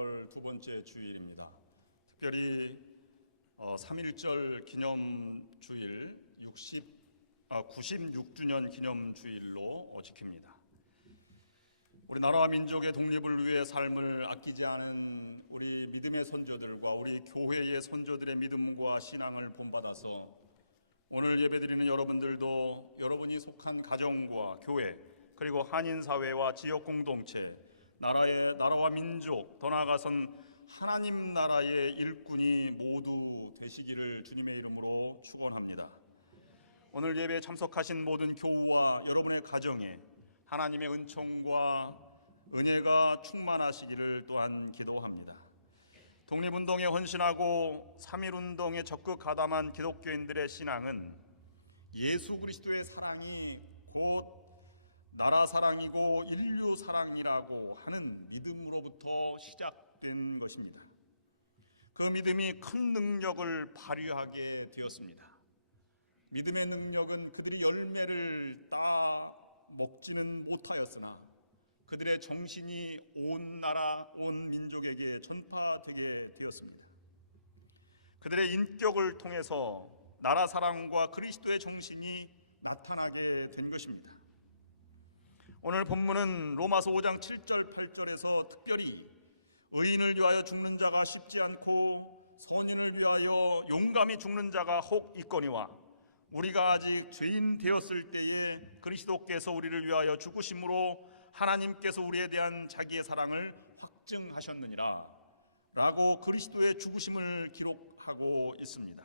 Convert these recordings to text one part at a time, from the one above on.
명절 두 번째 주일입니다. 특별히 3.1절 기념주일 96주년 기념주일로 지킵니다. 우리 나라와 민족의 독립을 위해 삶을 아끼지 않은 우리 믿음의 선조들과 우리 교회의 선조들의 믿음과 신앙을 본받아서 오늘 예배드리는 여러분들도 여러분이 속한 가정과 교회 그리고 한인사회와 지역 공동체, 나라와 민족, 더 나아가선 하나님 나라의 일꾼이 모두 되시기를 주님의 이름으로 축원합니다. 오늘 예배에 참석하신 모든 교우와 여러분의 가정에 하나님의 은총과 은혜가 충만하시기를 또한 기도합니다. 독립운동에 헌신하고 3.1운동에 적극 가담한 기독교인들의 신앙은 예수 그리스도의 사랑이 곧 나라 사랑이고 인류 사랑이라고 하는 믿음으로부터 시작된 것입니다. 그 믿음이 큰 능력을 발휘하게 되었습니다. 믿음의 능력은 그들이 열매를 따 먹지는 못하였으나 그들의 정신이 온 나라, 온 민족에게 전파되게 되었습니다. 그들의 인격을 통해서 나라 사랑과 그리스도의 정신이 나타나게 된 것입니다. 오늘 본문은 로마서 5장 7절 8절에서 특별히 의인을 위하여 죽는 자가 쉽지 않고 선인을 위하여 용감히 죽는 자가 혹 있거니와 우리가 아직 죄인 되었을 때에 그리스도께서 우리를 위하여 죽으심으로 하나님께서 우리에 대한 자기의 사랑을 확증하셨느니라 라고 그리스도의 죽으심을 기록하고 있습니다.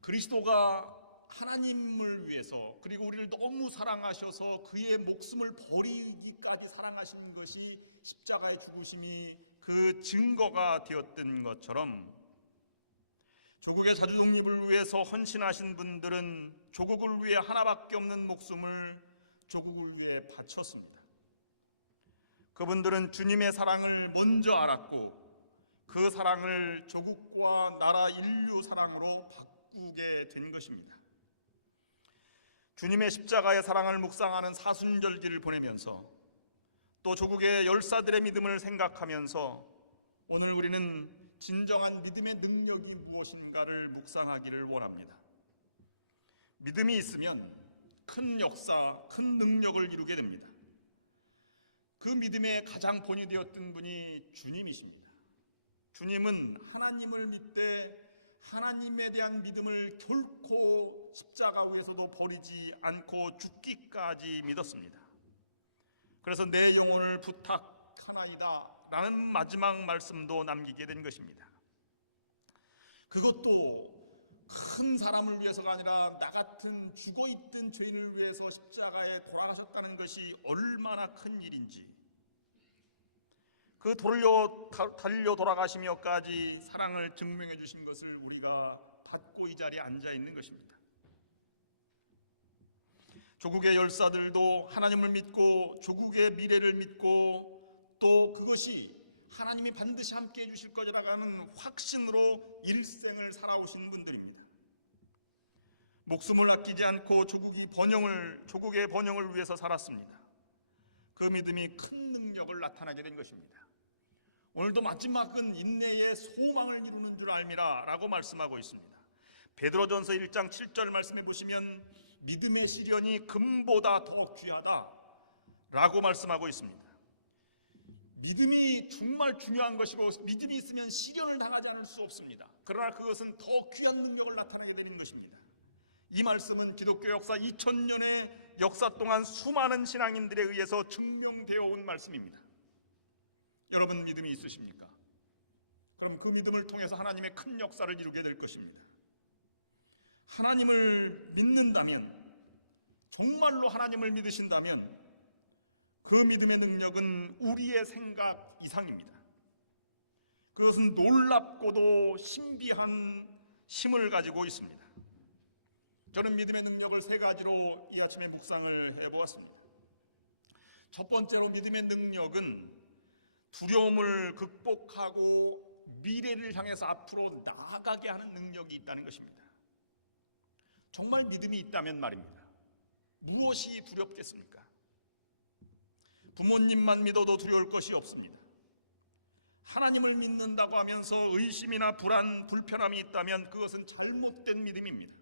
그리스도가 하나님을 위해서 그리고 우리를 너무 사랑하셔서 그의 목숨을 버리기까지 사랑하신 것이 십자가의 죽으심이 그 증거가 되었던 것처럼 조국의 자주 독립을 위해서 헌신하신 분들은 조국을 위해 하나밖에 없는 목숨을 조국을 위해 바쳤습니다. 그분들은 주님의 사랑을 먼저 알았고 그 사랑을 조국과 나라 인류 사랑으로 바꾸게 된 것입니다. 주님의 십자가의 사랑을 묵상하는 사순절기를 보내면서 또 조국의 열사들의 믿음을 생각하면서 오늘 우리는 진정한 믿음의 능력이 무엇인가를 묵상하기를 원합니다. 믿음이 있으면 큰 역사, 큰 능력을 이루게 됩니다. 그 믿음의 가장 본이 되었던 분이 주님이십니다. 주님은 하나님을 믿되 하나님에 대한 믿음을 결코 십자가 위에서도 버리지 않고 죽기까지 믿었습니다. 그래서 내 영혼을 부탁하나이다 라는 마지막 말씀도 남기게 된 것입니다. 그것도 큰 사람을 위해서가 아니라 나 같은 죽어있던 죄인을 위해서 십자가에 돌아가셨다는 것이 얼마나 큰 일인지 그 달려 돌아가시며까지 사랑을 증명해 주신 것을 우리가 받고 이 자리에 앉아 있는 것입니다. 조국의 열사들도 하나님을 믿고 조국의 미래를 믿고 또 그것이 하나님이 반드시 함께해 주실 것이라고 하는 확신으로 일생을 살아오신 분들입니다. 목숨을 아끼지 않고 조국의 번영을 위해서 살았습니다. 그 믿음이 큰 능력을 나타나게 된 것입니다. 오늘도 마지막은 인내의 소망을 이루는 줄 알미라 라고 말씀하고 있습니다. 베드로전서 1장 7절 말씀해 보시면 믿음의 시련이 금보다 더 귀하다 라고 말씀하고 있습니다. 믿음이 정말 중요한 것이고 믿음이 있으면 시련을 당하지 않을 수 없습니다. 그러나 그것은 더 귀한 능력을 나타내게 되는 것입니다. 이 말씀은 기독교 역사 2000년의 역사 동안 수많은 신앙인들에 의해서 증명되어 온 말씀입니다. 여러분 믿음이 있으십니까? 그럼 그 믿음을 통해서 하나님의 큰 역사를 이루게 될 것입니다. 하나님을 믿는다면, 정말로 하나님을 믿으신다면 그 믿음의 능력은 우리의 생각 이상입니다. 그것은 놀랍고도 신비한 힘을 가지고 있습니다. 저는 믿음의 능력을 세 가지로 이 아침에 묵상을 해보았습니다. 첫 번째로 믿음의 능력은 두려움을 극복하고 미래를 향해서 앞으로 나아가게 하는 능력이 있다는 것입니다. 정말 믿음이 있다면 말입니다. 무엇이 두렵겠습니까? 부모님만 믿어도 두려울 것이 없습니다. 하나님을 믿는다고 하면서 의심이나 불안, 불편함이 있다면 그것은 잘못된 믿음입니다.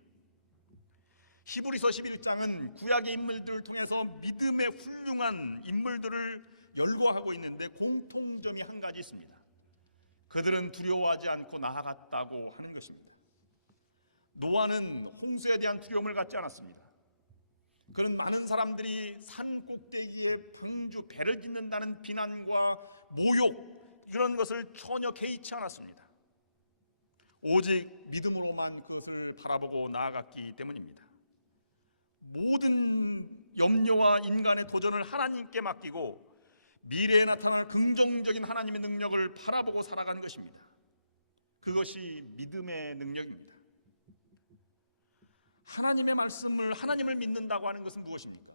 히브리서 11장은 구약의 인물들을 통해서 믿음의 훌륭한 인물들을 열거하고 있는데 공통점이 한 가지 있습니다. 그들은 두려워하지 않고 나아갔다고 하는 것입니다. 노아는 홍수에 대한 두려움을 갖지 않았습니다. 그는 많은 사람들이 산 꼭대기에 방주 배를 짓는다는 비난과 모욕 이런 것을 전혀 개의치 않았습니다. 오직 믿음으로만 그것을 바라보고 나아갔기 때문입니다. 모든 염려와 인간의 도전을 하나님께 맡기고 미래에 나타날 긍정적인 하나님의 능력을 바라보고 살아가는 것입니다. 그것이 믿음의 능력입니다. 하나님을 믿는다고 하는 것은 무엇입니까?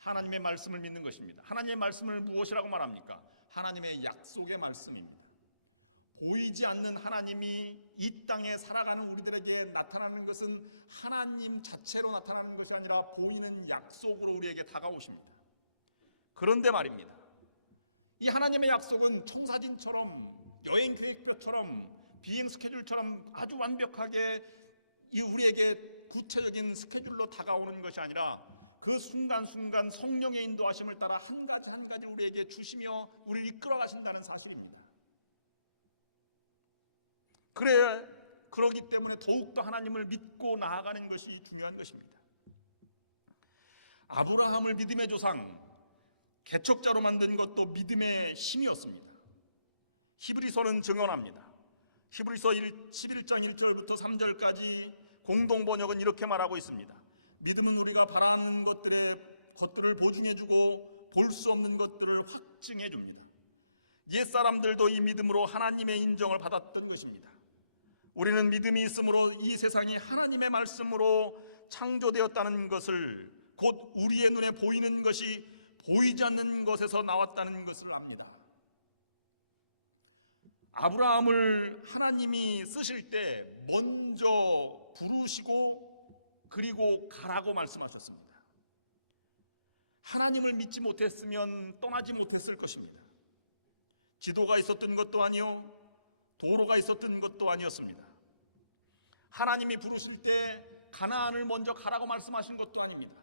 하나님의 말씀을 믿는 것입니다. 하나님의 말씀을 무엇이라고 말합니까? 하나님의 약속의 말씀입니다. 보이지 않는 하나님이 이 땅에 살아가는 우리들에게 나타나는 것은 하나님 자체로 나타나는 것이 아니라 보이는 약속으로 우리에게 다가오십니다. 그런데 말입니다, 이 하나님의 약속은 청사진처럼, 여행 계획표처럼, 비행 스케줄처럼 아주 완벽하게 우리에게 구체적인 스케줄로 다가오는 것이 아니라 그 순간순간 성령의 인도하심을 따라 한 가지 한 가지 우리에게 주시며 우리를 이끌어 가신다는 사실입니다. 그러기 때문에 더욱더 하나님을 믿고 나아가는 것이 중요한 것입니다. 아브라함을 믿음의 조상, 개척자로 만든 것도 믿음의 힘이었습니다. 히브리서는 증언합니다. 히브리서 11장 1절부터 3절까지 공동 번역은 이렇게 말하고 있습니다. 믿음은 우리가 바라는 것들을 보증해주고 볼 수 없는 것들을 확증해줍니다. 옛사람들도 이 믿음으로 하나님의 인정을 받았던 것입니다. 우리는 믿음이 있으므로 이 세상이 하나님의 말씀으로 창조되었다는 것을, 곧 우리의 눈에 보이는 것이 보이지 않는 것에서 나왔다는 것을 압니다. 아브라함을 하나님이 쓰실 때 먼저 부르시고 그리고 가라고 말씀하셨습니다. 하나님을 믿지 못했으면 떠나지 못했을 것입니다. 지도가 있었던 것도 아니요, 도로가 있었던 것도 아니었습니다. 하나님이 부르실 때 가나안을 먼저 가라고 말씀하신 것도 아닙니다.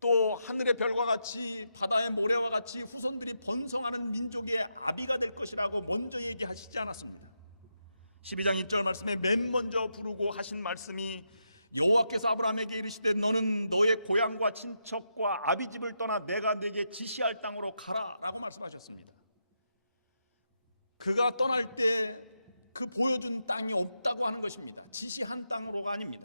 또 하늘의 별과 같이 바다의 모래와 같이 후손들이 번성하는 민족의 아비가 될 것이라고 먼저 얘기하시지 않았습니다. 12장 1절 말씀에 맨 먼저 부르고 하신 말씀이 여호와께서 아브라함에게 이르시되 너는 너의 고향과 친척과 아비집을 떠나 내가 네게 지시할 땅으로 가라 라고 말씀하셨습니다. 그가 떠날 때 그 보여준 땅이 없다고 하는 것입니다. 지시한 땅으로가 아닙니다.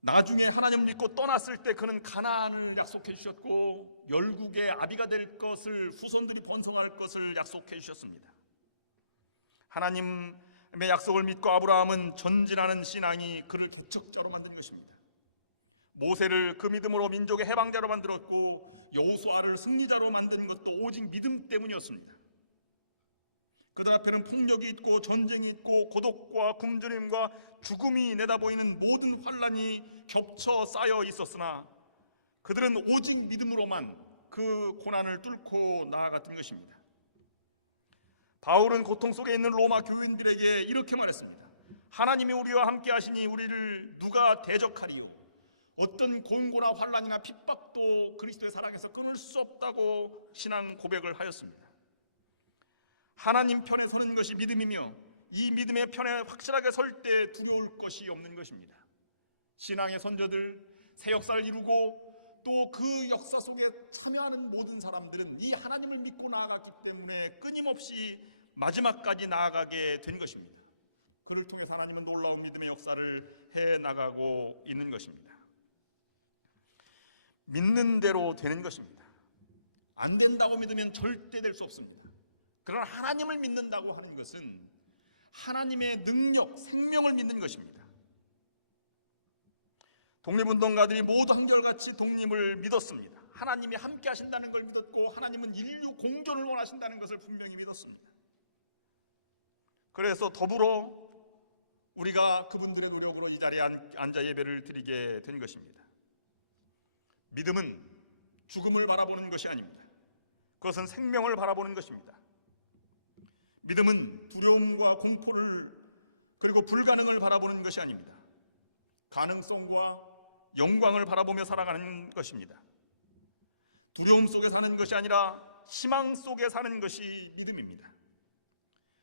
나중에 하나님 믿고 떠났을 때 그는 가나안을 약속해 주셨고 열국의 아비가 될 것을, 후손들이 번성할 것을 약속해 주셨습니다. 하나님의 약속을 믿고 아브라함은 전진하는 신앙이 그를 개척자로 만든 것입니다. 모세를 그 믿음으로 민족의 해방자로 만들었고 여호수아를 승리자로 만든 것도 오직 믿음 때문이었습니다. 그들 앞에는 폭력이 있고 전쟁이 있고 고독과 굶주림과 죽음이 내다보이는 모든 환란이 겹쳐 쌓여 있었으나 그들은 오직 믿음으로만 그 고난을 뚫고 나아갔던 것입니다. 바울은 고통 속에 있는 로마 교인들에게 이렇게 말했습니다. 하나님이 우리와 함께 하시니 우리를 누가 대적하리요? 어떤 곤고나 환란이나 핍박도 그리스도의 사랑에서 끊을 수 없다고 신앙 고백을 하였습니다. 하나님 편에 서는 것이 믿음이며 이 믿음의 편에 확실하게 설 때 두려울 것이 없는 것입니다. 신앙의 선조들, 새 역사를 이루고 또 그 역사 속에 참여하는 모든 사람들은 이 하나님을 믿고 나아갔기 때문에 끊임없이 마지막까지 나아가게 된 것입니다. 그를 통해 하나님은 놀라운 믿음의 역사를 해나가고 있는 것입니다. 믿는 대로 되는 것입니다. 안 된다고 믿으면 절대 될 수 없습니다. 그러나 하나님을 믿는다고 하는 것은 하나님의 능력, 생명을 믿는 것입니다. 독립운동가들이 모두 한결같이 독립을 믿었습니다. 하나님이 함께 하신다는 걸 믿었고 하나님은 인류 공존을 원하신다는 것을 분명히 믿었습니다. 그래서 더불어 우리가 그분들의 노력으로 이 자리에 앉아 예배를 드리게 된 것입니다. 믿음은 죽음을 바라보는 것이 아닙니다. 그것은 생명을 바라보는 것입니다. 믿음은 두려움과 공포를 그리고 불가능을 바라보는 것이 아닙니다. 가능성과 영광을 바라보며 살아가는 것입니다. 두려움 속에 사는 것이 아니라 희망 속에 사는 것이 믿음입니다.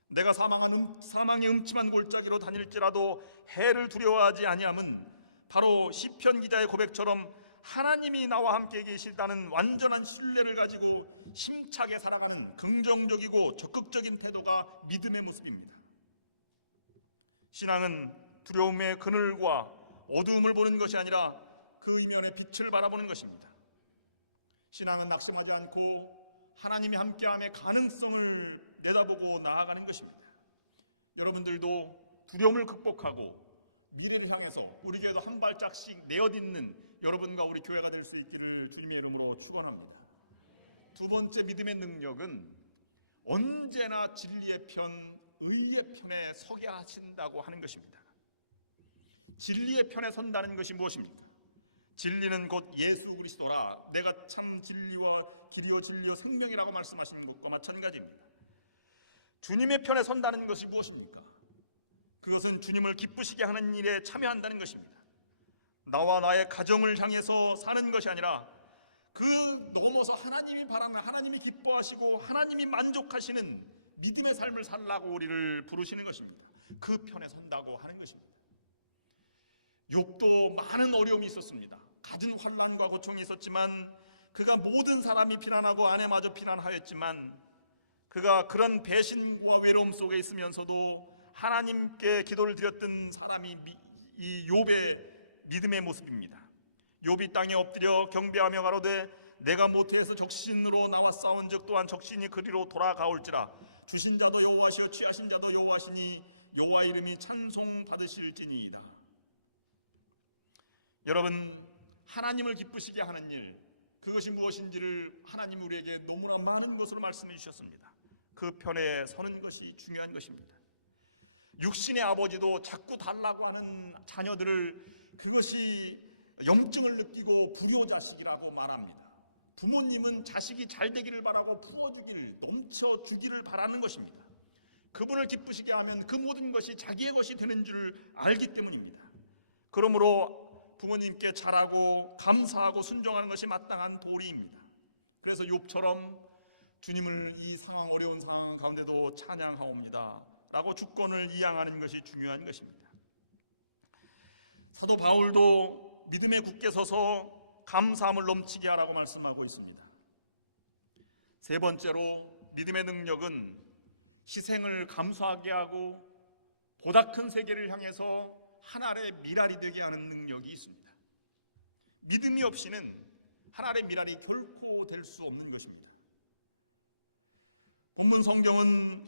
내가 사망의 음침한 골짜기로 다닐지라도 해를 두려워하지 아니함은 바로 시편 기자의 고백처럼 하나님이 나와 함께 계시다는 완전한 신뢰를 가지고 힘차게 살아가는 긍정적이고 적극적인 태도가 믿음의 모습입니다. 신앙은 두려움의 그늘과 어두움을 보는 것이 아니라 그 이면의 빛을 바라보는 것입니다. 신앙은 낙심하지 않고 하나님이 함께함의 가능성을 내다보고 나아가는 것입니다. 여러분들도 두려움을 극복하고 미래를 향해서 우리 교회도 한 발짝씩 내어딛는 여러분과 우리 교회가 될 수 있기를 주님의 이름으로 축원합니다. 두 번째 믿음의 능력은 언제나 진리의 편, 의의 편에 서게 하신다고 하는 것입니다. 진리의 편에 선다는 것이 무엇입니까? 진리는 곧 예수 그리스도라 내가 참 진리와 길이요 진리요 생명이라고 말씀하시는 것과 마찬가지입니다. 주님의 편에 선다는 것이 무엇입니까? 그것은 주님을 기쁘시게 하는 일에 참여한다는 것입니다. 나와 나의 가정을 향해서 사는 것이 아니라 그 넘어서 하나님이 바라는, 하나님이 기뻐하시고 하나님이 만족하시는 믿음의 삶을 살라고 우리를 부르시는 것입니다. 그 편에 선다고 하는 것입니다. 욥도 많은 어려움이 있었습니다. 갖은 환난과 고통이 있었지만 그가 모든 사람이 피난하고 아내마저 피난하였지만 그가 그런 배신과 외로움 속에 있으면서도 하나님께 기도를 드렸던 사람이 이 욥의 믿음의 모습입니다. 욥이 땅에 엎드려 경배하며 가로되 내가 모태에서 적신으로 나와 싸운즉 또한 적신이 그리로 돌아가올지라 주신 자도 여호와시요 취하신 자도 여호와시니 여호와 이름이 찬송 받으실지니이다. 여러분, 하나님을 기쁘시게 하는 일, 그것이 무엇인지를 하나님 우리에게 너무나 많은 것으로 말씀해 주셨습니다. 그 편에 서는 것이 중요한 것입니다. 육신의 아버지도 자꾸 달라고 하는 자녀들을 그것이 염증을 느끼고 불효자식이라고 말합니다. 부모님은 자식이 잘 되기를 바라고 부어주기를, 넘쳐주기를 바라는 것입니다. 그분을 기쁘시게 하면 그 모든 것이 자기의 것이 되는 줄 알기 때문입니다. 그러므로 부모님께 잘하고 감사하고 순종하는 것이 마땅한 도리입니다. 그래서 욥처럼 주님을 이 상황, 어려운 상황 가운데도 찬양하옵니다 라고 주권을 이양하는 것이 중요한 것입니다. 사도 바울도 믿음에 굳게 서서 감사함을 넘치게 하라고 말씀하고 있습니다. 세 번째로 믿음의 능력은 희생을 감수하게 하고 보다 큰 세계를 향해서 한 알의 미랄이 되게 하는 능력이 있습니다. 믿음이 없이는 한 알의 미랄이 결코 될 수 없는 것입니다. 본문 성경은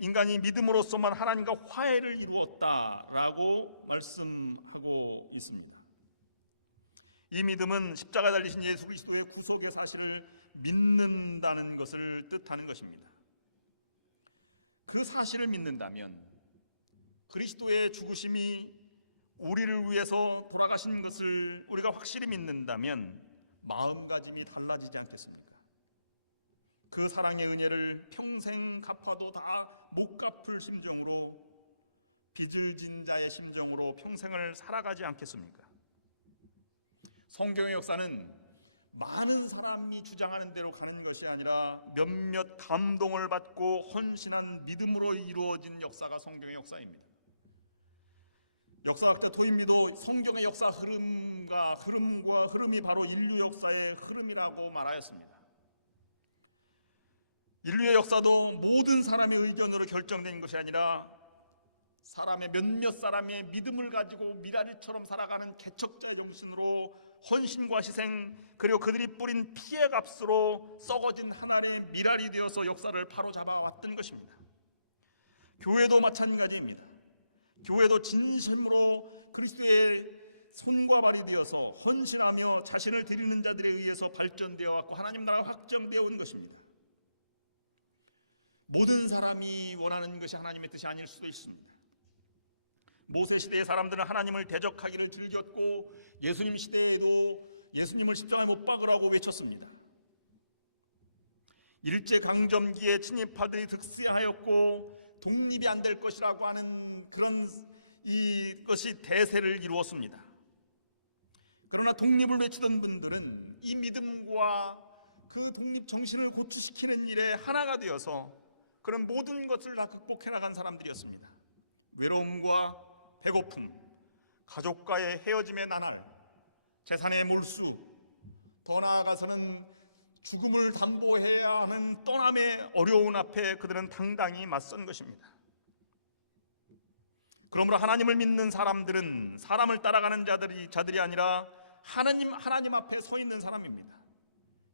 인간이 믿음으로서만 하나님과 화해를 이루었다라고 말씀하고 있습니다. 이 믿음은 십자가 달리신 예수 그리스도의 구속의 사실을 믿는다는 것을 뜻하는 것입니다. 그 사실을 믿는다면 그리스도의 죽으심이 우리를 위해서 돌아가신 것을 우리가 확실히 믿는다면 마음가짐이 달라지지 않겠습니까? 그 사랑의 은혜를 평생 갚아도 다 못 갚을 심정으로, 빚을 진 자의 심정으로 평생을 살아가지 않겠습니까? 성경의 역사는 많은 사람이 주장하는 대로 가는 것이 아니라 몇몇 감동을 받고 헌신한 믿음으로 이루어진 역사가 성경의 역사입니다. 역사학자 토인미도 성경의 역사 흐름과 흐름이 바로 인류 역사의 흐름이라고 말하였습니다. 인류의 역사도 모든 사람의 의견으로 결정된 것이 아니라 몇몇 사람의 믿음을 가지고 미라리처럼 살아가는 개척자의 정신으로 헌신과 희생, 그리고 그들이 뿌린 피의 값으로 썩어진 하나님의 미랄이 되어서 역사를 바로잡아 왔던 것입니다. 교회도 마찬가지입니다. 교회도 진심으로 그리스도의 손과 발이 되어서 헌신하며 자신을 드리는 자들에 의해서 발전되어 왔고 하나님 나라가 확정되어 온 것입니다. 모든 사람이 원하는 것이 하나님의 뜻이 아닐 수도 있습니다. 모세 시대의 사람들은 하나님을 대적하기를 즐겼고 예수님 시대에도 예수님을 십자가에 못 박으라고 외쳤습니다. 일제강점기에 친일파들이 득세하였고 독립이 안 될 것이라고 하는 그런 이것이 대세를 이루었습니다. 그러나 독립을 외치던 분들은 이 믿음과 그 독립 정신을 고취시키는 일에 하나가 되어서 그런 모든 것을 다 극복해 나간 사람들이었습니다. 외로움과 배고픔, 가족과의 헤어짐의 나날, 재산의 몰수, 더 나아가서는 죽음을 담보해야 하는 떠남의 어려운 앞에 그들은 당당히 맞선 것입니다. 그러므로 하나님을 믿는 사람들은 사람을 따라가는 자들이 아니라 하나님 앞에 서 있는 사람입니다.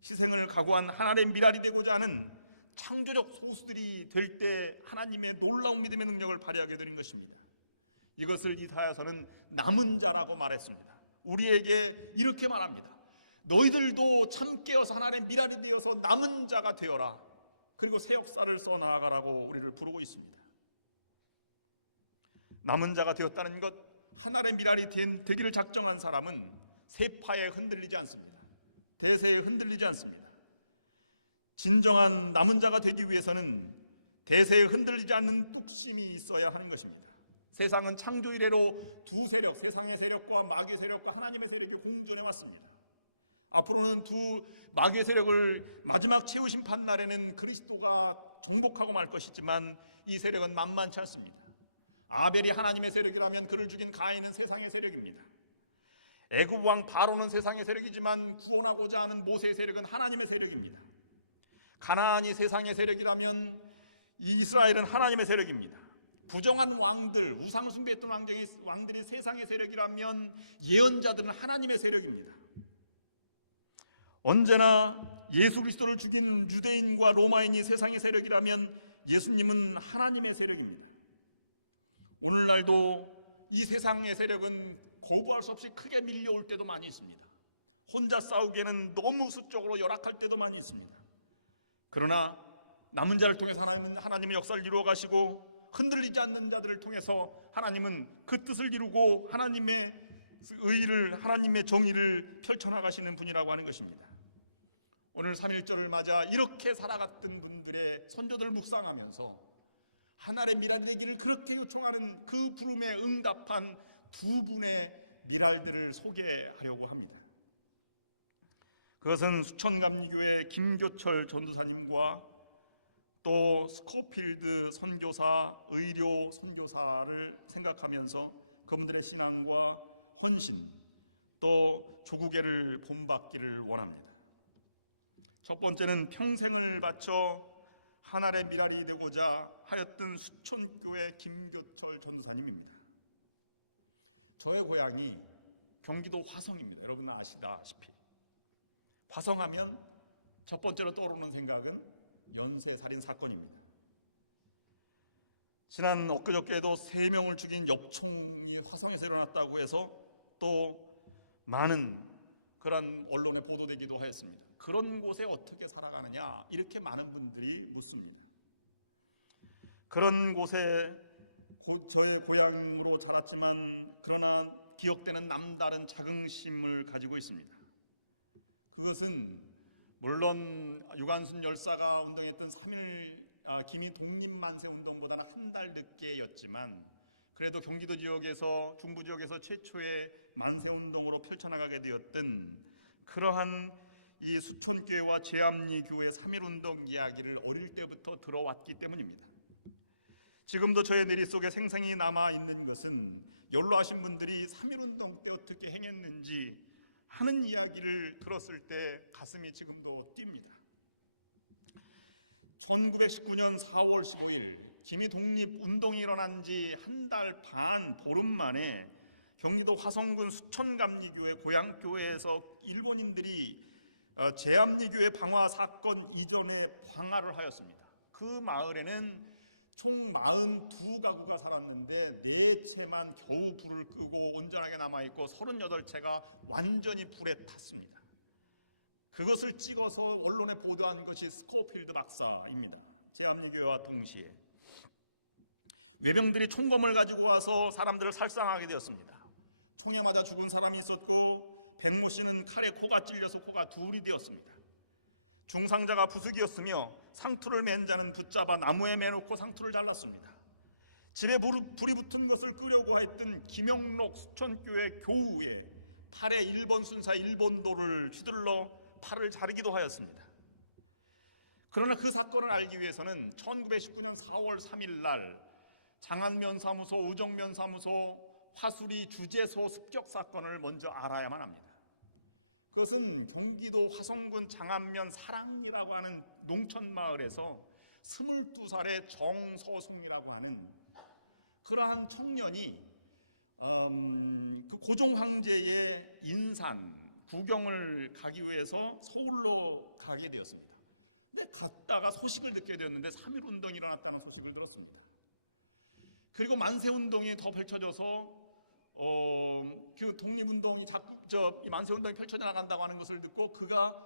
희생을 각오한 하나님의 미랄이 되고자 하는 창조적 소수들이 될 때 하나님의 놀라운 믿음의 능력을 발휘하게 되는 것입니다. 이것을 이사야서는 남은 자라고 말했습니다. 우리에게 이렇게 말합니다. 너희들도 참 깨어서 하나님의 미랄이 되어서 남은 자가 되어라. 그리고 새 역사를 써 나아가라고 우리를 부르고 있습니다. 남은 자가 되었다는 것, 하나님의 미랄이 되기를 작정한 사람은 세파에 흔들리지 않습니다. 대세에 흔들리지 않습니다. 진정한 남은 자가 되기 위해서는 대세에 흔들리지 않는 뚝심이 있어야 하는 것입니다. 세상은 창조 이래로 두 세력, 세상의 세력과 마귀의 세력과 하나님의 세력이 공존해 왔습니다. 앞으로는 두 마귀의 세력을 마지막 최후 심판 날에는 그리스도가 정복하고 말 것이지만 이 세력은 만만치 않습니다. 아벨이 하나님의 세력이라면 그를 죽인 가인은 세상의 세력입니다. 애굽 왕 바로는 세상의 세력이지만 구원하고자 하는 모세의 세력은 하나님의 세력입니다. 가나안이 세상의 세력이라면 이스라엘은 하나님의 세력입니다. 부정한 왕들, 우상 숭배했던 왕들이 세상의 세력이라면 예언자들은 하나님의 세력입니다. 언제나 예수 그리스도를 죽인 유대인과 로마인이 세상의 세력이라면 예수님은 하나님의 세력입니다. 오늘날도 이 세상의 세력은 거부할 수 없이 크게 밀려올 때도 많이 있습니다. 혼자 싸우기에는 너무 수적으로 열악할 때도 많이 있습니다. 그러나 남은 자를 통해서 하나님의 역사를 이루어 가시고 흔들리지 않는 자들을 통해서 하나님은 그 뜻을 이루고 하나님의 의의를, 하나님의 정의를 펼쳐나가시는 분이라고 하는 것입니다. 오늘 3.1절을 맞아 이렇게 살아갔던 분들의 선조들 묵상하면서 하나님의 미랄 되기를 그렇게 요청하는 그 부름에 응답한 두 분의 미랄들을 소개하려고 합니다. 그것은 수천감리교회 김교철 전도사님과 또 스코필드 선교사, 의료 선교사를 생각하면서 그분들의 신앙과 헌신, 또 조국애를 본받기를 원합니다. 첫 번째는 평생을 바쳐 하나님의 미랄이 되고자 하였던 수천교회 김교철 전도사님입니다. 저의 고향이 경기도 화성입니다. 여러분 아시다시피 화성하면 첫 번째로 떠오르는 생각은 연쇄살인 사건입니다. 지난 엊그저께에도 3명을 죽인 역총이 화성에서 일어났다고 해서 또 많은 그런 언론에 보도되기도 하였습니다. 그런 곳에 어떻게 살아가느냐 이렇게 많은 분들이 묻습니다. 그런 곳에 저의 고향으로 자랐지만 그러나 기억되는 남다른 자긍심을 가지고 있습니다. 그것은 물론 유관순 열사가 운동했던 3.1 기미 독립만세 운동보다는 한 달 늦게였지만 그래도 경기도 지역에서 중부 지역에서 최초의 만세 운동으로 펼쳐나가게 되었던 그러한 이 수촌교회와 제암리교회 3.1 운동 이야기를 어릴 때부터 들어왔기 때문입니다. 지금도 저의 내리 속에 생생히 남아있는 것은 연로하신 분들이 3.1 운동 때 어떻게 행했는지 하는 이야기를 들었을 때 가슴이 지금도 뜁니다. 1919년 4월 15일 기미 독립운동이 일어난 지 한 달 반 보름 만에 경기도 화성군 수천감리교회 고향교회에서 일본인들이 제암리교회 방화 사건 이전에 방화를 하였습니다. 그 마을에는 총 42가구가 살았는데 4채만 겨우 불을 끄고 온전하게 남아있고 38채가 완전히 불에 탔습니다. 그것을 찍어서 언론에 보도한 것이 스코필드 박사입니다. 제암리교회와 동시에 외병들이 총검을 가지고 와서 사람들을 살상하게 되었습니다. 총에 맞아 죽은 사람이 있었고 백모 씨는 칼에 코가 찔려서 코가 둘이 되었습니다. 중상자가 부득이었으며 상투를 맨 자는 붙잡아 나무에 매놓고 상투를 잘랐습니다. 집에 불이 붙은 것을 끄려고 했던 김영록 수천교회 교우의 팔에 일본 순사 일본도를 휘둘러 팔을 자르기도 하였습니다. 그러나 그 사건을 알기 위해서는 1919년 4월 3일 날 장안면사무소, 우정면사무소, 화수리 주재소 습격 사건을 먼저 알아야만 합니다. 그것은 경기도 화성군 장안면 사랑이라고 하는 농촌마을에서 22살의 정서승이라고 하는 그러한 청년이 그 고종 황제의 인산 구경을 가기 위해서 서울로 가게 되었습니다. 근데 갔다가 소식을 듣게 되었는데 3.1운동이 일어났다는 소식을 들었습니다. 그리고 만세운동이 더 펼쳐져서 그 독립운동이 자꾸 이 만세운동이 펼쳐져 나간다고 하는 것을 듣고 그가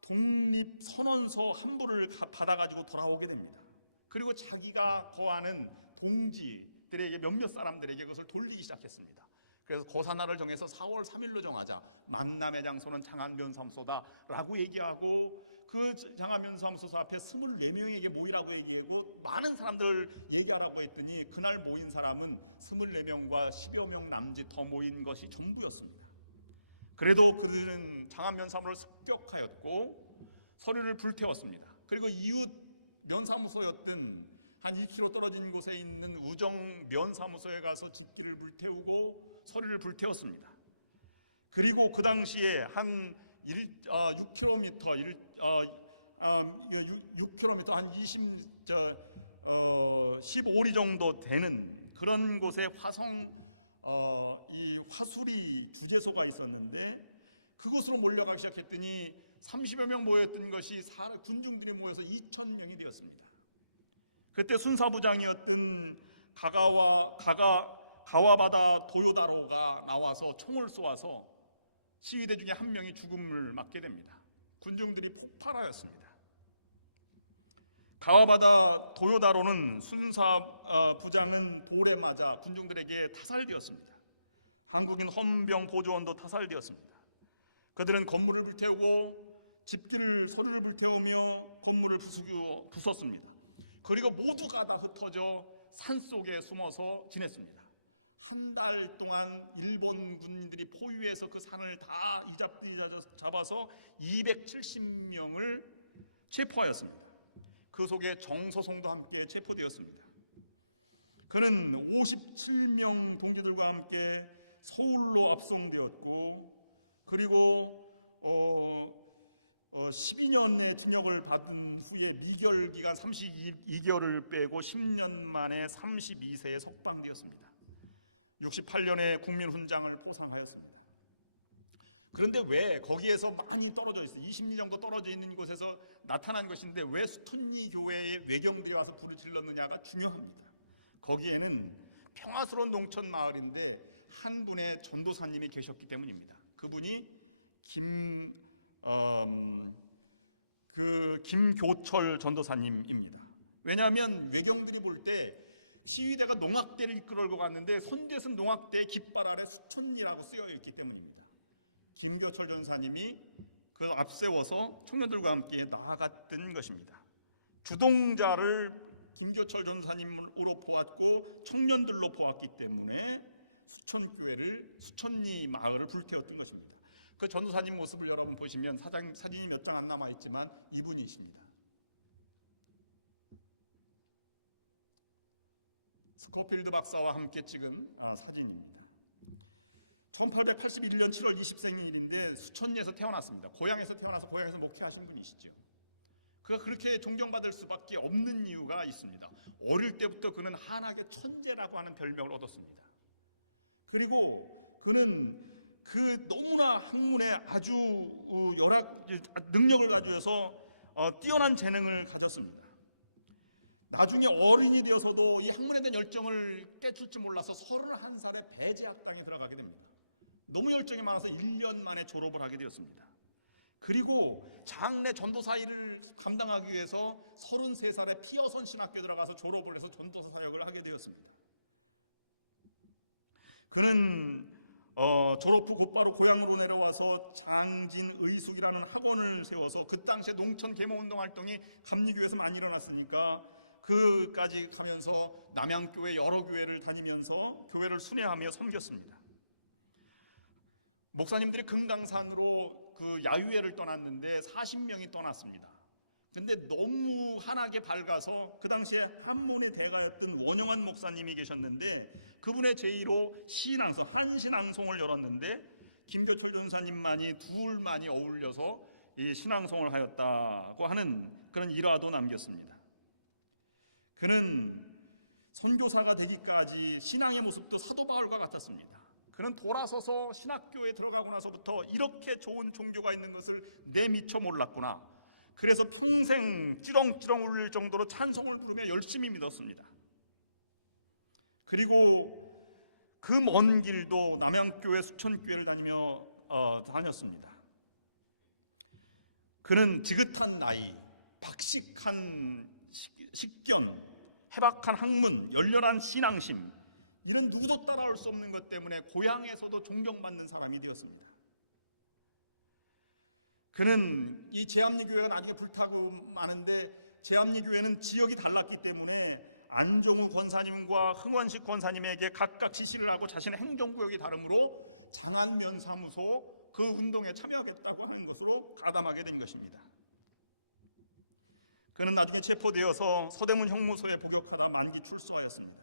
독립선언서 한 부를 받아가지고 돌아오게 됩니다. 그리고 자기가 거하는 동지들에게 몇몇 사람들에게 그것을 돌리기 시작했습니다. 그래서 거사날을 정해서 4월 3일로 정하자. 만남의 장소는 장안면사무소다라고 얘기하고 그 장안면사무소 앞에 24명에게 모이라고 얘기하고 많은 사람들 얘기하라고 했더니 그날 모인 사람은 24명과 10여 명 남짓 더 모인 것이 전부였습니다. 그래도 그들은 장안면사무소를 습격하였고 서류를 불태웠습니다. 그리고 이웃 면사무소였던 한 2km 떨어진 곳에 있는 우정면사무소에 가서 집기를 불태우고 서류를 불태웠습니다. 그리고 그 당시에 한 6km 한 15리 정도 되는 그런 곳에 이 화수리 주재소가 있었는데 그곳으로 몰려가기 시작했더니 30여 명 모였던 것이 군중들이 모여서 2,000명이 되었습니다. 그때 순사부장이었던 가와바다 도요다로가 나와서 총을 쏘아서 시위대 중에 한 명이 죽음을 맞게 됩니다. 군중들이 폭발하였습니다. 가와바다 도요다로는 순사부장은 돌에 맞아 군중들에게 타살되었습니다. 한국인 헌병 보조원도 타살되었습니다. 그들은 건물을 불태우고 집기를 서류를 불태우며 건물을 부쉈습니다. 그리고 모두가 다 흩어져 산속에 숨어서 지냈습니다. 한 달 동안 일본 군인들이 포위해서 그 산을 다 잡아서 270명을 체포하였습니다. 그 속에 정서송도 함께 체포되었습니다. 그는 57명 동지들과 함께 서울로 압송되었고 그리고 12년의 징역을 받은 후에 미결 기간 32개월을 빼고 10년 만에 32세에 석방되었습니다. 68년에 국민훈장을 포상하였습니다. 그런데 왜 거기에서 많이 떨어져 있어요? 20리 정도 떨어져 있는 곳에서 나타난 것인데 왜 수톤리 교회의 외경들이 와서 불을 질렀느냐가 중요합니다. 거기에는 평화스러운 농촌 마을인데 한 분의 전도사님이 계셨기 때문입니다. 그분이 김교철 전도사님입니다. 왜냐하면 외경들이 볼 때 시위대가 농악대를 이끌고 갔는데 손대순 농악대의 깃발 아래 수천리라고 쓰여 있기 때문입니다. 김교철 전사님이 그 앞세워서 청년들과 함께 나아갔던 것입니다. 주동자를 김교철 전사님으로 보았고 청년들로 보았기 때문에 수천리 마을을 불태웠던 것입니다. 그 전도사님 모습을 여러분 보시면 사진이 몇 장 안 남아있지만 이분이십니다. 스코필드 박사와 함께 찍은 사진입니다. 1881년 7월 20생일인데 수천리에서 태어났습니다. 고향에서 태어나서 고향에서 목회하신 분이시죠. 그가 그렇게 존경받을 수밖에 없는 이유가 있습니다. 어릴 때부터 그는 한학의 천재라고 하는 별명을 얻었습니다. 그리고 그는 그 너무나 학문에 아주 능력을 가져서 뛰어난 재능을 가졌습니다. 나중에 어른이 되어서도 이 학문에 대한 열정을 깨줄 줄 몰라서 31살에 배제학당에 들어가게 됩니다. 너무 열정이 많아서 1년 만에 졸업을 하게 되었습니다. 그리고 장래 전도사 일을 감당하기 위해서 33살에 피어선 신학교에 들어가서 졸업을 해서 전도사 사역을 하게 되었습니다. 그는 졸업 후 곧바로 고향으로 내려와서 장진의숙이라는 학원을 세워서 그 당시에 농촌 계몽운동 활동이 감리교회에서 많이 일어났으니까 그까지 가면서 남양교회 여러 교회를 다니면서 교회를 순회하며 섬겼습니다. 목사님들이 금강산으로 그 야유회를 떠났는데 40명이 떠났습니다. 근데 너무 환하게 밝아서 그 당시에 한문의 대가였던 원영환 목사님이 계셨는데 그분의 제의로 시인앙송, 한신앙송을 열었는데 김교철 전사님만이 둘만이 어울려서 이 신앙송을 하였다고 하는 그런 일화도 남겼습니다. 그는 선교사가 되기까지 신앙의 모습도 사도 바울과 같았습니다. 그는 돌아서서 신학교에 들어가고 나서부터 이렇게 좋은 종교가 있는 것을 내 미처 몰랐구나. 그래서 평생 찌렁찌렁 울릴 정도로 찬송을 부르며 열심히 믿었습니다. 그리고 그 먼 길도 남양교회 수천교회를 다녔습니다. 그는 지긋한 나이, 박식한 식견, 해박한 학문, 열렬한 신앙심, 이런 누구도 따라올 수 없는 것 때문에 고향에서도 존경받는 사람이 되었습니다. 그는 이 제암리교회가 나중에 불타고 마는데 제암리교회는 지역이 달랐기 때문에 안종우 권사님과 흥원식 권사님에게 각각 지시를 하고 자신의 행정구역이 다르므로 장안면사무소 그 운동에 참여하겠다고 하는 것으로 가담하게 된 것입니다. 그는 나중에 체포되어서 서대문 형무소에 복역하다 만기 출소하였습니다.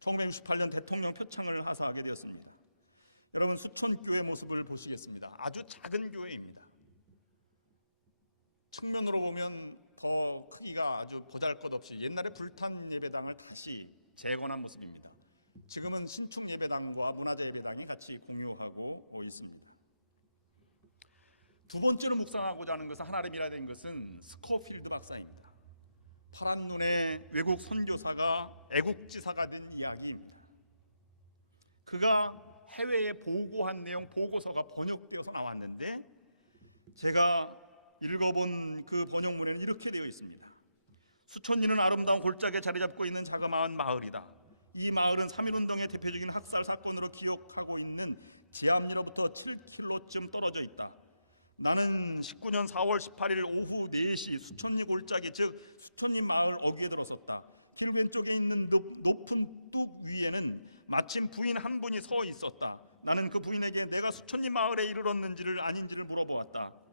1968년 대통령 표창을 하사하게 되었습니다. 여러분, 수천교회 모습을 보시겠습니다. 아주 작은 교회입니다. 측면으로 보면 더 크기가 아주 보잘것없이 옛날에 불탄 예배당을 다시 재건한 모습입니다. 지금은 신축 예배당과 문화재 예배당이 같이 공유하고 있습니다. 두 번째로 묵상하고자 하는 것은 하나님이라 된 것은 스코필드 박사입니다. 파란 눈의 외국 선교사가 애국지사가 된 이야기입니다. 그가 해외에 보고한 내용 보고서가 번역되어서 나왔는데 제가 읽어본 그 번역문에는 이렇게 되어 있습니다. 수천리는 아름다운 골짜기에 자리 잡고 있는 자그마한 마을이다. 이 마을은 3.1운동의 대표적인 학살 사건으로 기억하고 있는 제암리로부터 7km쯤 떨어져 있다. 나는 19년 4월 18일 오후 4시 수천리 골짜기 즉 수천리 마을 어귀에 들어섰다. 길 왼쪽에 있는 높은 뚝 위에는 마침 부인 한 분이 서 있었다. 나는 그 부인에게 내가 수천리 마을에 이르렀는지를 아닌지를 물어보았다.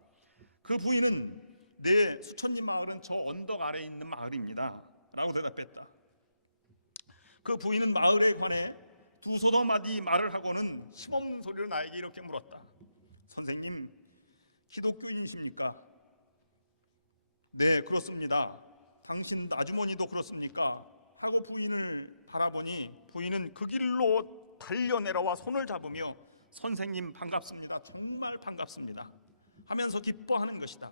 그 부인은 내 수천리 마을은 저 언덕 아래에 있는 마을입니다 라고 대답했다. 그 부인은 마을에 관해 두서너 마디 말을 하고는 힘없는 소리로 나에게 이렇게 물었다. 선생님, 기독교인이십니까? 네, 그렇습니다. 당신 아주머니도 그렇습니까? 하고 부인을 바라보니 부인은 그 길로 달려내려와 손을 잡으며 선생님 반갑습니다. 정말 반갑습니다 하면서 기뻐하는 것이다.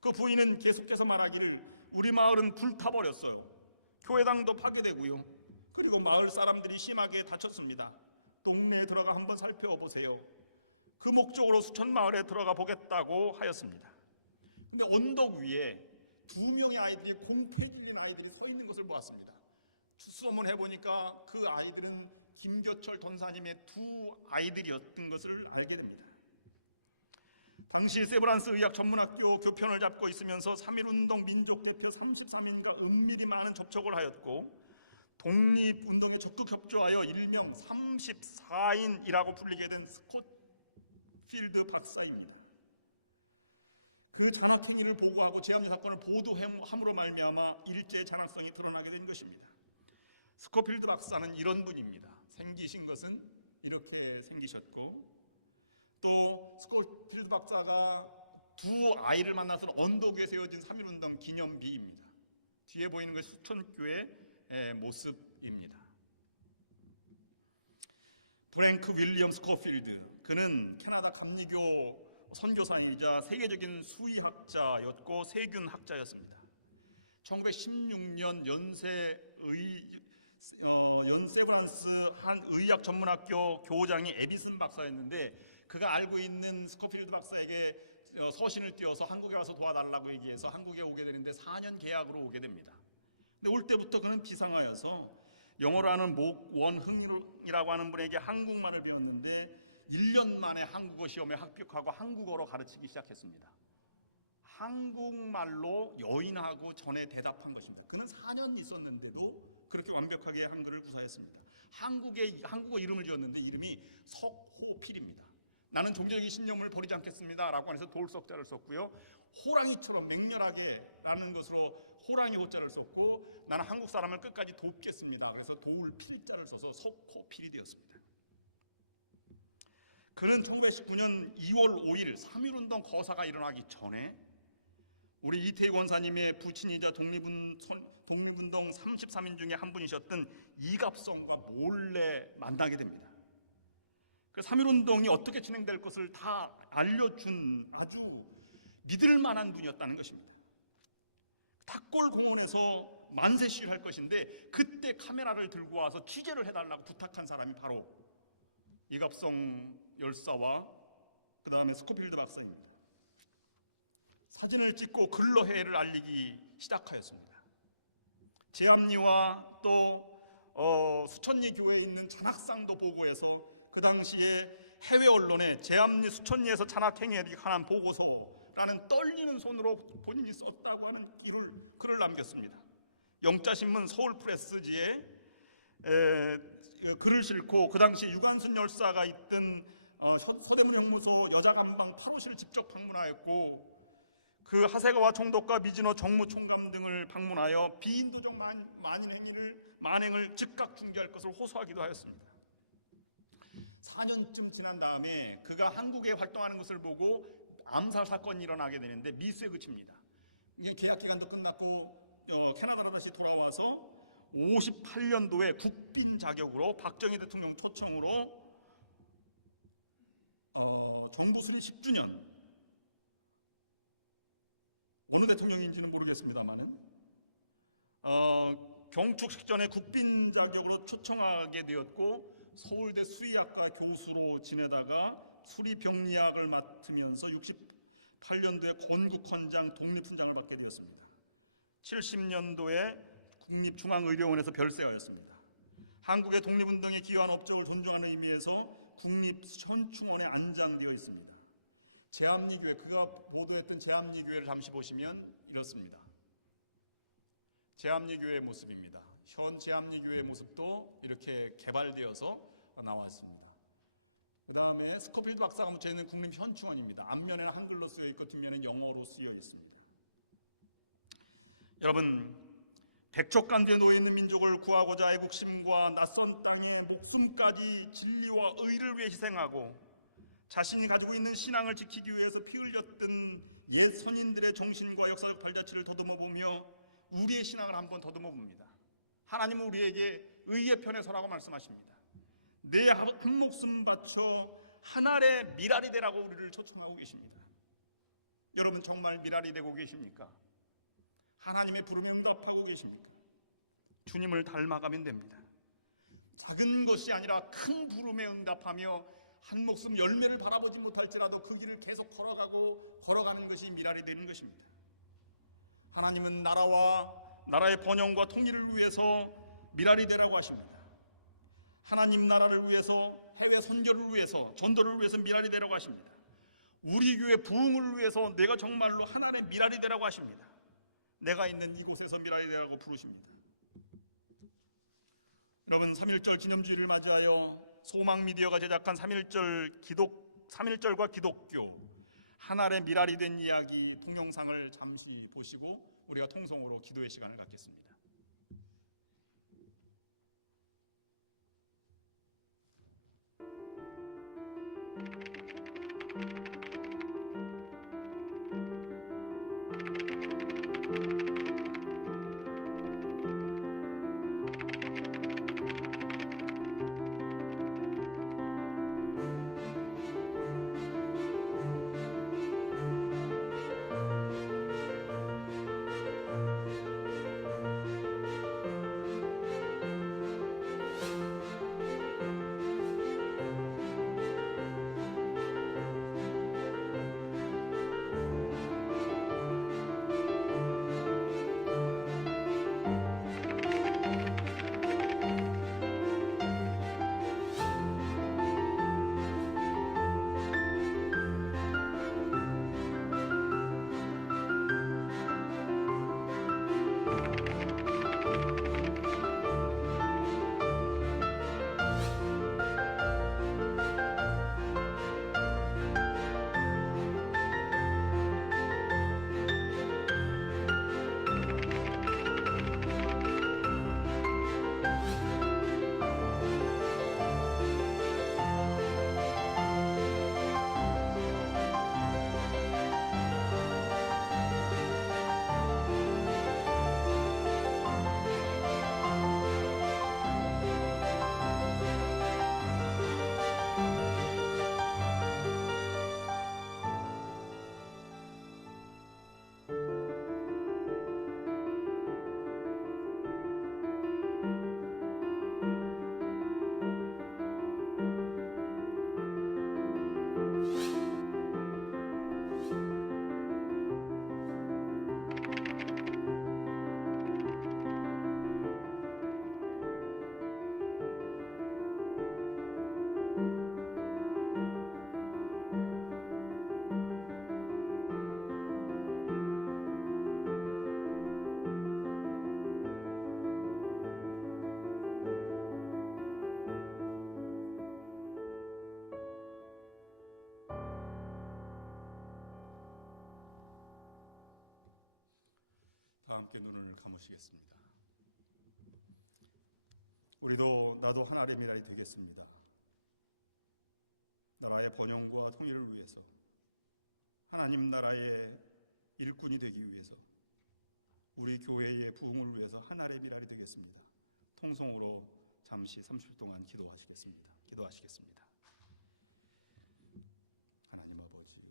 그 부인은 계속해서 말하기를 우리 마을은 불타버렸어요. 교회당도 파괴되고요. 그리고 마을 사람들이 심하게 다쳤습니다. 동네에 들어가 한번 살펴보세요. 그 목적으로 수천마을에 들어가 보겠다고 하였습니다. 근데 언덕 위에 2명의 아이들이 공패 중인 아이들이 서 있는 것을 보았습니다. 추수소문 해보니까 그 아이들은 김교철 전사님의 2 아이들이었던 것을 알게 됩니다. 당시 세브란스 의학 전문학교 교편을 잡고 있으면서 3.1운동 민족대표 33인과 은밀히 많은 접촉을 하였고 독립운동에 적극 협조하여 일명 34인이라고 불리게 된 스콧필드 박사입니다. 그 잔악행위를 보고하고 제암리 사건을 보도함으로 말미암아 일제의 잔악성이 드러나게 된 것입니다. 스콧필드 박사는 이런 분입니다. 생기신 것은 이렇게 생기셨고 또 스콧필드 박사가 2 아이를 만나서 언덕 위에 세워진 3.1운동 기념비입니다. 뒤에 보이는 것이 수천교회의 모습입니다. 프랭크 윌리엄 스코필드, 그는 캐나다 감리교 선교사이자 세계적인 수의학자였고 세균학자였습니다. 1916년 연세브란스 한 의학 전문학교 교장이 에비슨 박사였는데 그가 알고 있는 스코필드 박사에게 서신을 띄워서 한국에 와서 도와달라고 얘기해서 한국에 오게 되는데 4년 계약으로 오게 됩니다. 근데 올 때부터 그는 비상하여서 영어로 하는 목원흥이라고 하는 분에게 한국말을 배웠는데 1년 만에 한국어 시험에 합격하고 한국어로 가르치기 시작했습니다. 한국말로 여인하고 전에 대답한 것입니다. 그는 4년 있었는데도 그렇게 완벽하게 한글을 구사했습니다. 한국어 이름을 지었는데 이름이 석호필입니다. 나는 종교적인 신념을 버리지 않겠습니다 라고 해서 돌석자를 썼고요, 호랑이처럼 맹렬하게 라는 것으로 호랑이 호자를 썼고, 나는 한국 사람을 끝까지 돕겠습니다 그래서 도울필자를 써서 석호필이 되었습니다. 그는 1919년 2월 5일 3.1운동 거사가 일어나기 전에 우리 이태희 권사님의 부친이자 독립운동 33인 중에 한 분이셨던 이갑성과 몰래 만나게 됩니다. 그 3.1운동이 어떻게 진행될 것을 다 알려준 아주 믿을 만한 분이었다는 것입니다. 탁골공원에서 만세 시위를 할 것인데 그때 카메라를 들고 와서 취재를 해달라고 부탁한 사람이 바로 이갑성 열사와 그 다음에 스코필드 박사입니다. 사진을 찍고 근로해를 알리기 시작하였습니다. 제암리와 또 수천리 교회에 있는 잔학상도 보고해서 그 당시에 해외 언론에 제암리 수천리에서 잔학행위에 관한 보고서라는 떨리는 손으로 본인이 썼다고 하는 글을 남겼습니다. 영자신문 서울프레스지에 글을 싣고 그 당시 유관순 열사가 있던 서대문 형무소 여자감방 8호실을 직접 방문하였고, 그 하세가와 총독과 미진호 정무총감 등을 방문하여 비인도적 만행을 즉각 중지할 것을 호소하기도 하였습니다. 4년쯤 지난 다음에 그가 한국에 활동하는 것을 보고 암살 사건이 일어나게 되는데 미수에 그칩니다. 이게 계약 기간도 끝났고 캐나다로 다시 돌아와서 58년도에 국빈 자격으로 박정희 대통령 초청으로 정부 수립 10주년, 어느 대통령인지는 모르겠습니다만은 경축식 전에 국빈 자격으로 초청하게 되었고, 서울대 수의학과 교수로 지내다가 수리병리학을 맡으면서 68년도에 건국헌장 독립훈장을 받게 되었습니다. 70년도에 국립중앙의료원에서 별세하였습니다. 한국의 독립운동에 기여한 업적을 존중하는 의미에서 국립현충원에 안장되어 있습니다. 제암리교회, 그가 보도했던 제암리교회를 잠시 보시면 이렇습니다. 제암리교회의 모습입니다. 현 제암리교회의 모습도 이렇게 개발되어서 나왔습니다. 그 다음에 스코필드 박사가 묻혀있는 국립현충원입니다. 앞면에는 한글로 쓰여있고 뒷면에는 영어로 쓰여있습니다. 여러분, 백척간두에 놓여있는 민족을 구하고자 애국심과 낯선 땅에 목숨까지 진리와 의를 위해 희생하고 자신이 가지고 있는 신앙을 지키기 위해서 피 흘렸던 옛 선인들의 정신과 역사적 발자취를 더듬어보며 우리의 신앙을 한번 더듬어봅니다. 하나님은 우리에게 의의 편에 서라고 말씀하십니다. 내 한 목숨 바쳐 하늘의 미랄이 되라고 우리를 초청하고 계십니다. 여러분, 정말 미랄이 되고 계십니까? 하나님의 부름에 응답하고 계십니까? 주님을 닮아가면 됩니다. 작은 것이 아니라 큰 부름에 응답하며 한 목숨 열매를 바라보지 못할지라도 그 길을 계속 걸어가는 것이 미랄이 되는 것입니다. 하나님은 나라의 번영과 통일을 위해서 미랄이 되라고 하십니다. 하나님 나라를 위해서, 해외 선교를 위해서, 전도를 위해서 미랄이 되라고 하십니다. 우리 교회 부흥을 위해서 내가 정말로 하나님의 미랄이 되라고 하십니다. 내가 있는 이곳에서 미랄이 되라고 부르십니다. 여러분, 3.1절 기념주일을 맞이하여 소망미디어가 제작한 3.1절과 기독교, 하늘의 미랄이 된 이야기 동영상을 잠시 보시고 우리가 통성으로 기도의 시간을 갖겠습니다. 함께 눈을 감으시겠습니다. 우리도 나도 하나님의 미랄이 되겠습니다. 나라의 번영과 통일을 위해서, 하나님 나라의 일꾼이 되기 위해서, 우리 교회의 부흥을 위해서 하나님의 미랄이 되겠습니다. 통성으로 잠시 30분 동안 기도하시겠습니다. 하나님 아버지,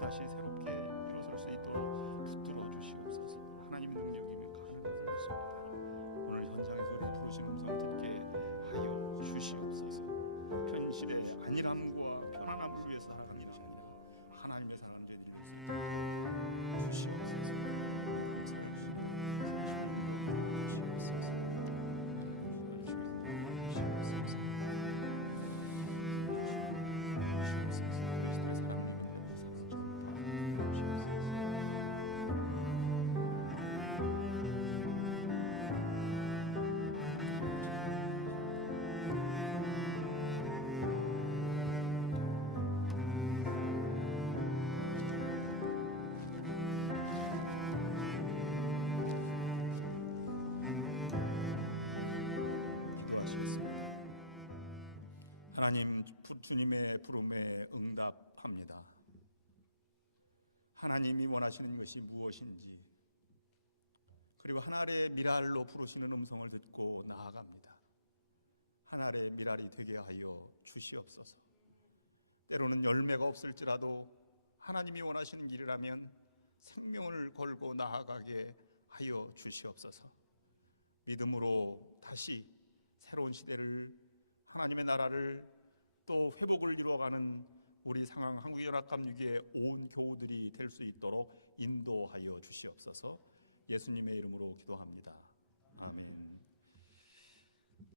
다시 새롭게 일어설 수 있도록 붙들어 주시옵소서. 하나님의 능력이면 가능한 것은 없습니다. 오늘 현장에서 우리 부르신 음성 듣게 하여 주시옵소서. 현실의 안일함과 편안함을 위해 살아가는 것이 아니라 하나님의 사랑을 되는 주시옵소서. 주님의 부름에 응답합니다. 하나님이 원하시는 것이 무엇인지, 그리고 하나님의 미랄로 부르시는 음성을 듣고 나아갑니다. 하나님의 미랄이 되게 하여 주시옵소서. 때로는 열매가 없을지라도 하나님이 원하시는 길이라면 생명을 걸고 나아가게 하여 주시옵소서. 믿음으로 다시 새로운 시대를, 하나님의 나라를 또 회복을 이루어가는 우리 상황 한국연합감리교회 온 교우들이 될 수 있도록 인도하여 주시옵소서. 예수님의 이름으로 기도합니다. 아멘.